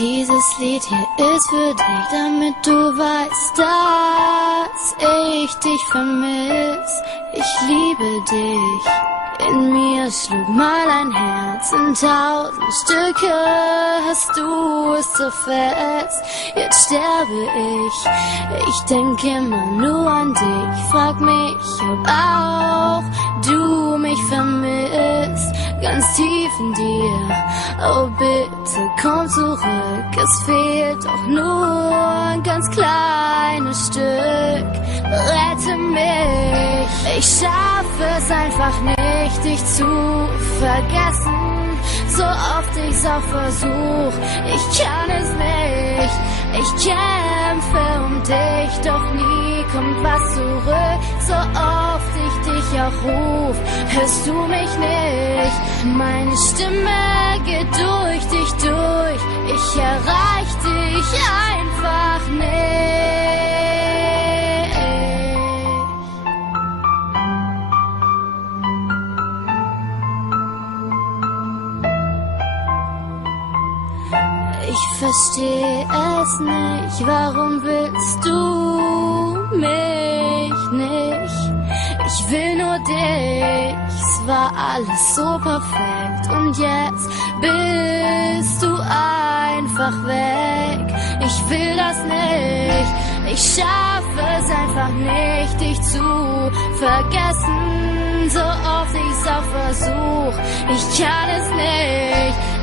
Dieses Lied hier ist für dich, damit du weißt, dass ich dich vermiss. Ich liebe dich. In mir schlug mal ein Herz in 1000 Stücke, hast du es so fest, jetzt sterbe ich. Ich denke immer nur an dich, frag mich, ob auch du mich vermisst, ganz tief in dir. Oh bitte komm zurück, es fehlt doch nur ein ganz kleines Stück. Rette mich, ich schaffe es einfach nicht, dich zu vergessen, so oft ich's auch versuch, ich kann es nicht. Ich kämpfe um dich, doch nie kommt was zurück, so oft ich dich auch ruf, hörst du mich nicht. Meine Stimme geht durch dich durch, ich erreich dich einfach nicht. Ich versteh es nicht, warum willst du mich nicht? Ich will nur dich, es war alles so perfekt und jetzt bist du einfach weg. Ich will das nicht, ich schaffe es einfach nicht, dich zu vergessen, so oft ich's auch versuch, ich kann es nicht.